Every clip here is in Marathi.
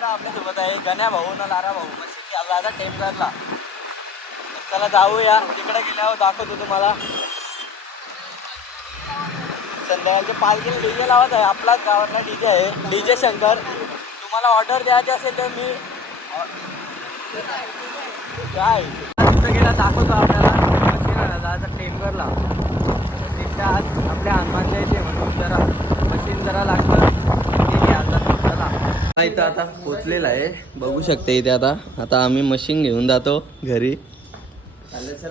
इकडं आपल्यासोबत आहे गण्या भाऊ ना लारा भाऊ मस्त आला आता टेम्परला. चला जाऊया तिकडे गेल्यावर दाखवतो तुम्हाला. संध्याकाळचे पालखीला डीजे लावत आहे. आपलाच गावातला डीजे आहे डीजे शंकर. तुम्हाला ऑर्डर द्यायची असेल तर मी काय तिथं गेला दाखवतो आपल्याला. जायचं टेम्परला तिथे आज आपल्या हनुमान जयंती म्हणून जरा मशीन जरा लागलं. इथं आता पोचलेला आहे बघू शकते इथे. आता आम्ही मशीन घेऊन जातो घरी.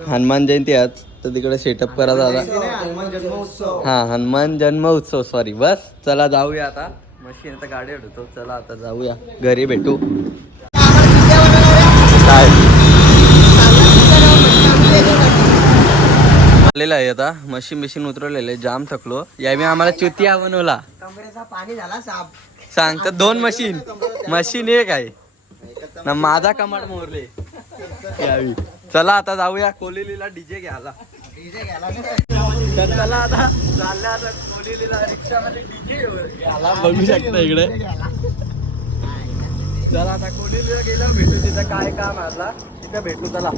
हनुमान जयंती आज तर तिकडे सेटअप करायचा आता. हा हनुमान जन्म उत्सव सॉरी बस. चला जाऊया आता. मशीन आता गाडी उडवतो. चला आता जाऊया घरी भेटू. काय आलेलं आहे आता मशीन उतरवलेलं आहे. जाम थकलो. यावेळी आम्हाला चुतिया बनवला. पाणी झाला साप सांगतात 2 मशीन एक आहे ना. माझा कमाड मोरले यावी. चला आता जाऊया कोलिलीला डीजे घ्यायला. तर चला आता चालल्या आता कोलिलीला रिक्षामध्ये डीजे घ्यायला. बघू शकता इकडे. चला आता कोलिलीला गेल्यावर भेटू. तिथं काय काम आला तिथं भेटू. चला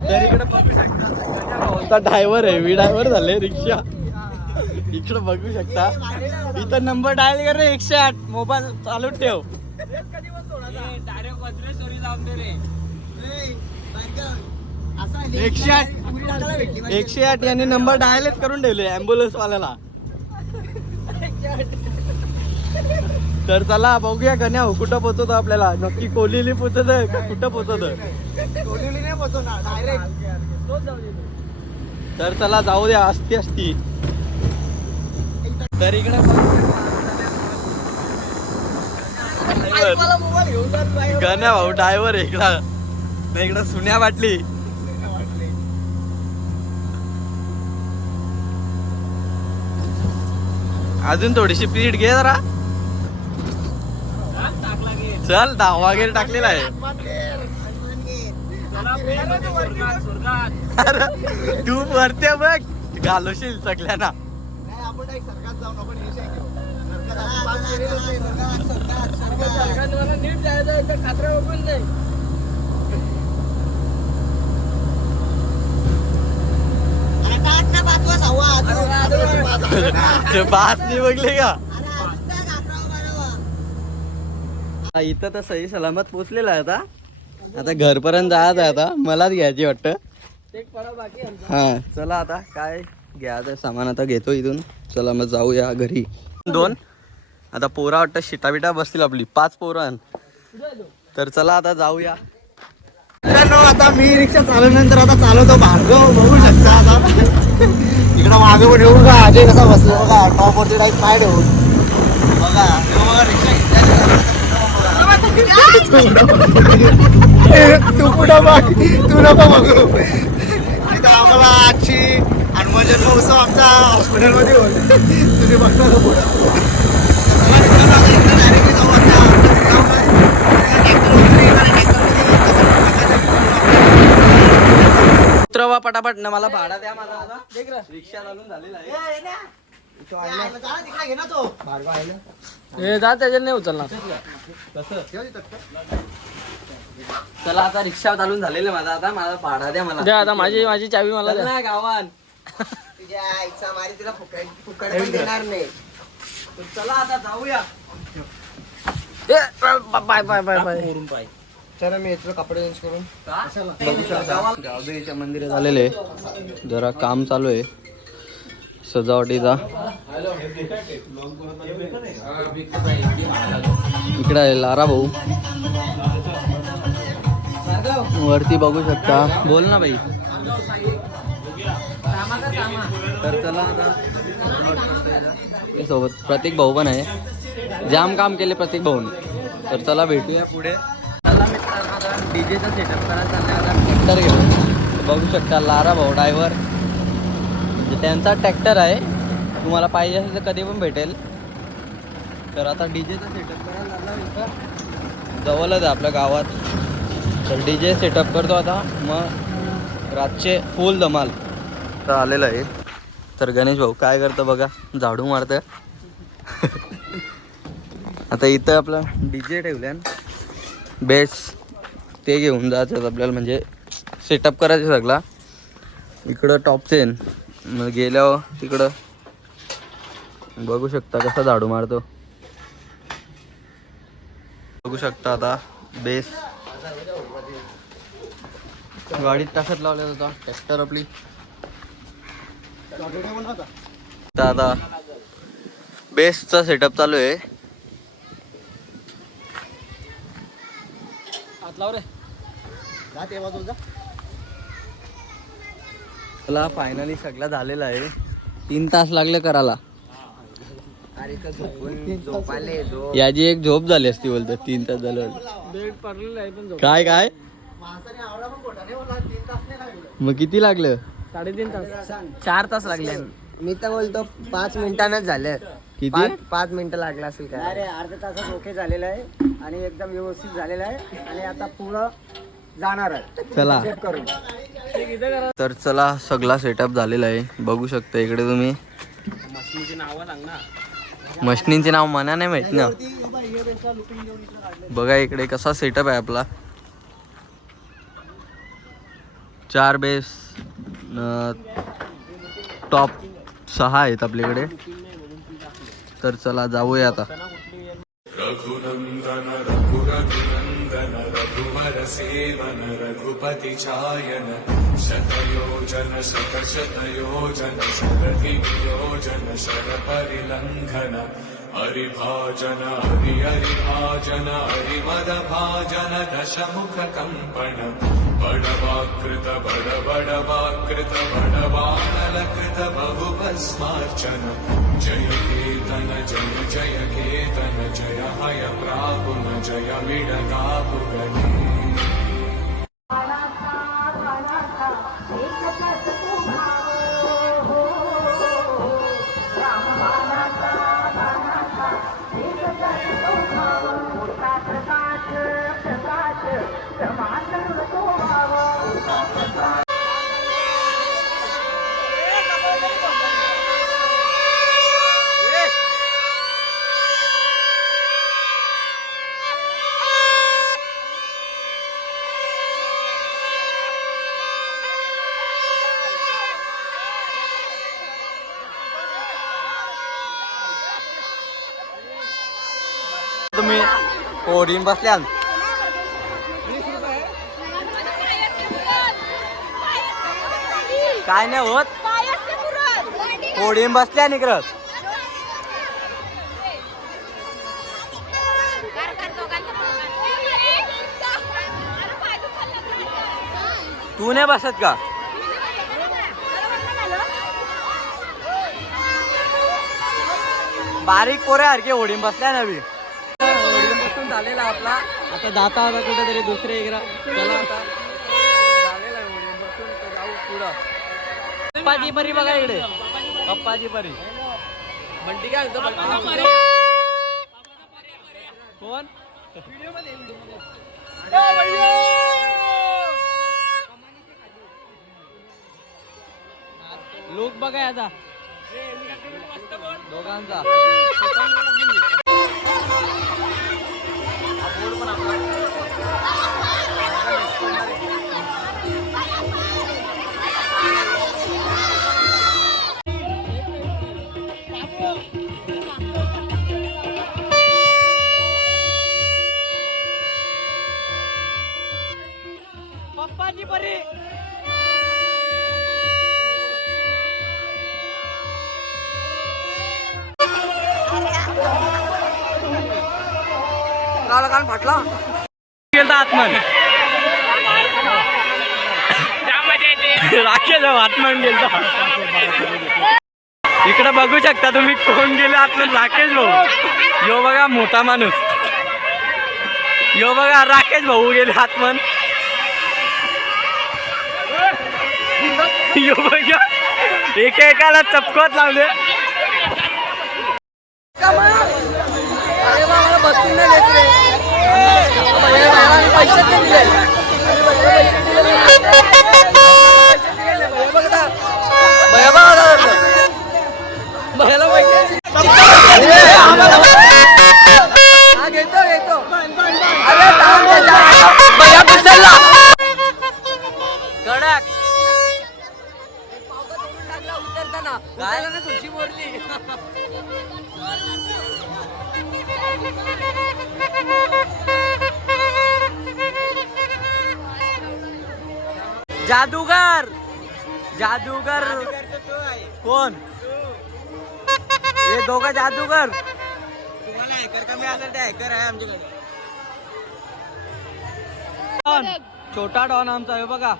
तर इकडे बघू शकता ड्रायव्हर आहे. ड्रायव्हर झाले रिक्षा. इकडे बघू शकता इथं नंबर डायल कर रे 108. मोबाईल चालू ठेव. 108 याने नंबर डायलच करून ठेवले ॲम्ब्युलन्स वाल्याला. तर चला बघूया गण्या हो कुठं पोचवतो आपल्याला. नक्की कोलिली पोचत कुठं पोचवत. तर चला जाऊ द्या. असती तर इकडे गण्या भाऊ ड्रायव्हर इकडं सुन्या वाटली. अजून थोडीशी स्पीड घे जरा. चल 10 वगैरे टाकलेला आहे. तू वरते बघ घालवशील सगळ्या ना. बात नाही बघले का. इथं तर सही सलामत पोचलेला आहे. आता घरपर्यंत जायचं आहे. आता मलाच घ्यायची वाटतं. हा चला आता काय घ्यायचं सामान आता घेतो इथून. चला मग जाऊया घरी. 2 आता पोरा वाटतं शिटाबिटा बसतील आपली 5 पोरं. तर चला आता जाऊया. मित्रांनो आता मी रिक्षा चालवल्यानंतर आता चालवतो भार्गव. बघू शकता आता इकडं मागे पण येऊ का. अजय कसा बसलो बघा टॉप वरती टाईप पाय ठेवून बघा. तू पुढं बघ तू नको बघू. इथं आम्हाला आजची हनुमान जन्म उत्सव आमच्या हॉस्पिटलमध्ये होईल. तुम्ही बघता का पुढं. उतरवा पटापट ना. मला भाडा द्या. माझा आता रिक्षा चालून झालेला आहे. त्याच्यात नाही उचलणार. चला आता रिक्षा चालून झालेलं माझा. आता माझा भाडा द्या मला. द्या आता माझी चावी मला द्या गावात. देणार नाही. चला आता जाऊया. Bye bye bye bye. चला मी येतो कपडे चेंज करून. गावदेवीच्या मंदिरात आलेले. जरा काम चालू आहे सजावटीचा. इकडे आहे लारा भाऊ. वरती बघू शकता. बोल ना भाई. तर चला आता सोबत प्रतीक भाऊ पण आहे. जाम काम केले प्रतीक भाऊन. तर चला भेटूया पुढे. चला मित्रांनो डीजेचा सेटअप करायला चाललाय. आता ट्रॅक्टर घेऊन बघू शकता लारा भाऊ ड्रायव्हर. म्हणजे त्यांचा ट्रॅक्टर आहे. तुम्हाला पाहिजे असेल तर कधी पण भेटेल. तर आता डीजेचा सेटअप करायला लागला इथं जवळच आहे आपल्या गावात. तर डीजे सेटअप करतो आता. मग रातचे फुल धमाल तर आलेलं आहे. तर गणेश भाऊ काय करतं बघा. झाडू मारतं. आता इथं आपला डीजे ठेवल्यान बेस ते घेऊन जायचं आपल्याला, म्हणजे सेटअप करायचं सगळा. इकडं टॉप चेन मग गेल्यावर तिकडं बघू शकता कसा झाडू मारतो. बघू शकता आता बेस गाडीत टाकत लावल्या जाता. ट्रॅक्टर आपली आता बेसचा सेटअप चालू आहे. मला फायनली सगळं झालेलं आहे. 3 तास लागले करायला. याची एक झोप झाली असती बोलतो. 3 तास झालं. काय काय मग किती लागलं? 3.5 तास 4 तास लागले. मी तर बोलतो 5 मिनिटांनाच झाले. किती? 5 मिनिटं लागला असेल काय. अरे अर्ध्या तासात ओके झालेलं आहे आणि एकदम व्यवस्थित झालेलं आहे आणि आता पुढं जाणार आहे. चला चेक करून. तर चला सगळा सेटअप झालेला आहे. बघू शकता इकडे तुम्ही. मशनींचे नाव मना नाही माहित ना. बघा इकडे कसा सेटअप आहे आपला. 4 बेस टॉप 6 आहेत आपल्याकडे. तर चला जाऊया आता. रघुनंदन रघुरघुनंदन रघुवर सेवन रघुपति चायन शतयोजन शतशतयोजन शरधियोजन शरपरिलंघन हरिभाजन हरिहरिभाजन हरिमदभाजन दशमुख कंपन बड़वाकृत बड़वाकृत बड़वानलकृत बहुभस्मार्चन जय केतन जय जय केतन जय हय प्रापुन जय विडगापुगने तुम्ही ओढीन बसल्यान काय नाही होत. ओढीन बसल्या इकडं. तू नाही बसत का? बारीक पोऱ्यासारखे ओढीन बसल्या नवी. ओढीन बसून झालेला आपला. आता जाता आता कुठेतरी दुसरे इकडं. चला आता झालेला आहे ओढीन बसून. तर जाऊ पुढं. पप्पाची परी बघा इकडे. पप्पाची परी म्हणती काय होतं. कोण लोक बघा याचा दोघांचा. पप्पाची परी कान फाटला आत्मन राखेल आत्मन गेला. इकडे बघू शकता तुम्ही कोण गेले आत्मन. राकेश भाऊ. यो बघा मोठा माणूस. यो बघा राकेश भाऊ गेले आत्मन. यो बघा एकेकाला चपकत लावले. बसून नाही देत रे. पैसे दिले. भयाला पैसे जादूगर जादूगर कोण हे दोघं जादूगर तुम्हाला हॅकर कमी असेल ते हॅकर आहे आमच्याकडे. डॉन, छोटा डॉन आमचा हे बघा.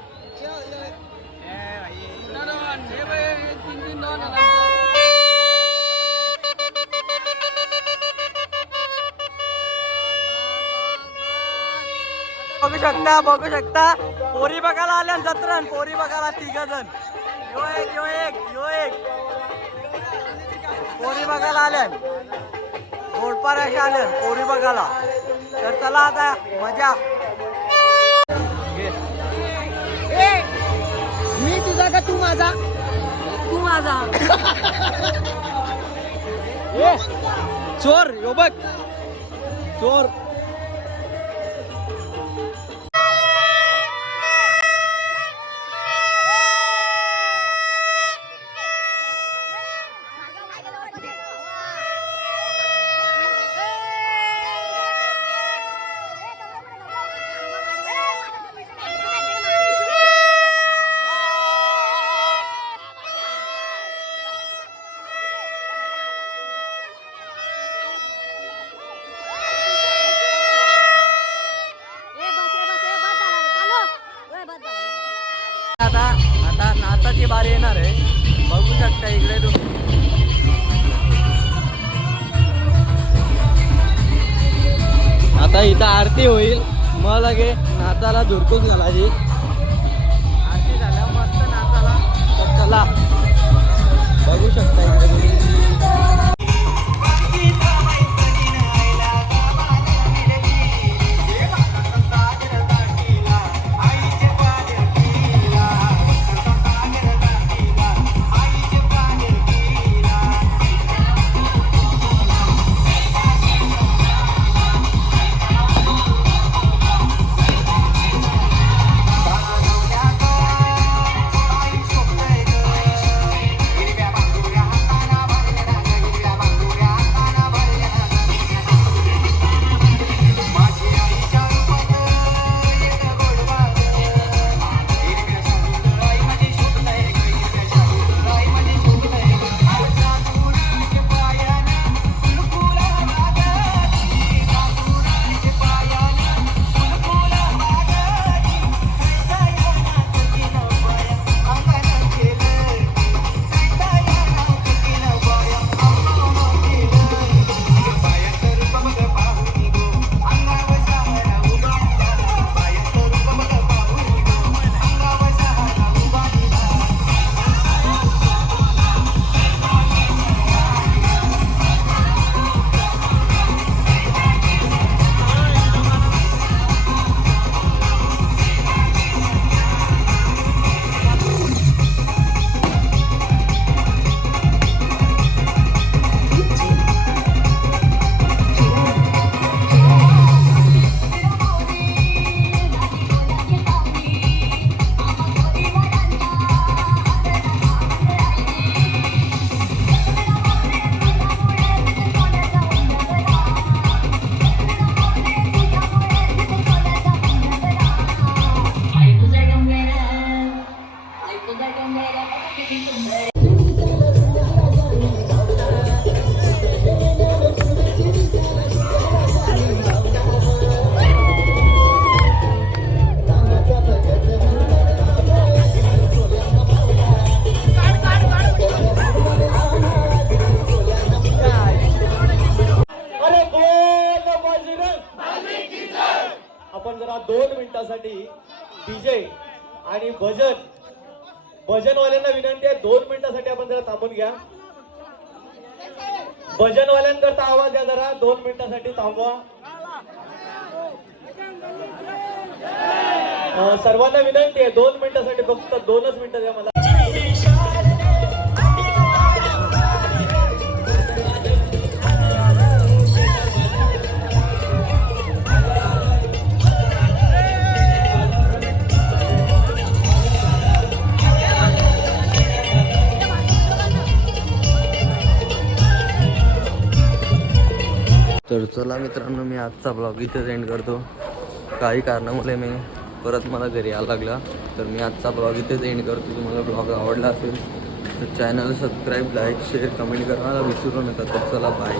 बघू शकता पोरी बघायला आल्या जत्रण, पोरी बघायला 3 जण. यो एक पोरी बघायला आल्या, घोडपार अशा आल्या पोरी बघायला. तर चला आता मजा. मी तुझा का तू माझा? तू माझा. चोर यो बघ चोर. आता नाचाची बारी येणार आहे, बघू शकता इकडे तुम्ही. आता इथं आरती होईल, मग लगे नाचाला झुरकून घालायची. आरती झाल्या मस्त नाचाला. तर चला बघू शकता इकडे तुम्ही. आपण जरा 2 मिनिटासाठी डीजे आणि भजनवाल्यांना विनंती आहे, 2 मिनिटासाठी आपण जरा थांबून घ्या. भजनवाल्यांकरता आवाज द्या जरा, 2 मिनिटासाठी थांबवा. सर्वांना विनंती आहे 2 मिनिटासाठी, फक्त 2च मिनिटं द्या मला. तर चला मित्रांनो, मी आजचा ब्लॉग इथेच एंड करतो. काही कारणामुळे मी परत मला घरी यायला लागला. तर मी आजचा ब्लॉग इथेच एंड करतो. तुम्हाला ब्लॉग आवडला असेल तर channel subscribe, like, share, comment करायला विसरू नका. तर चला बाय.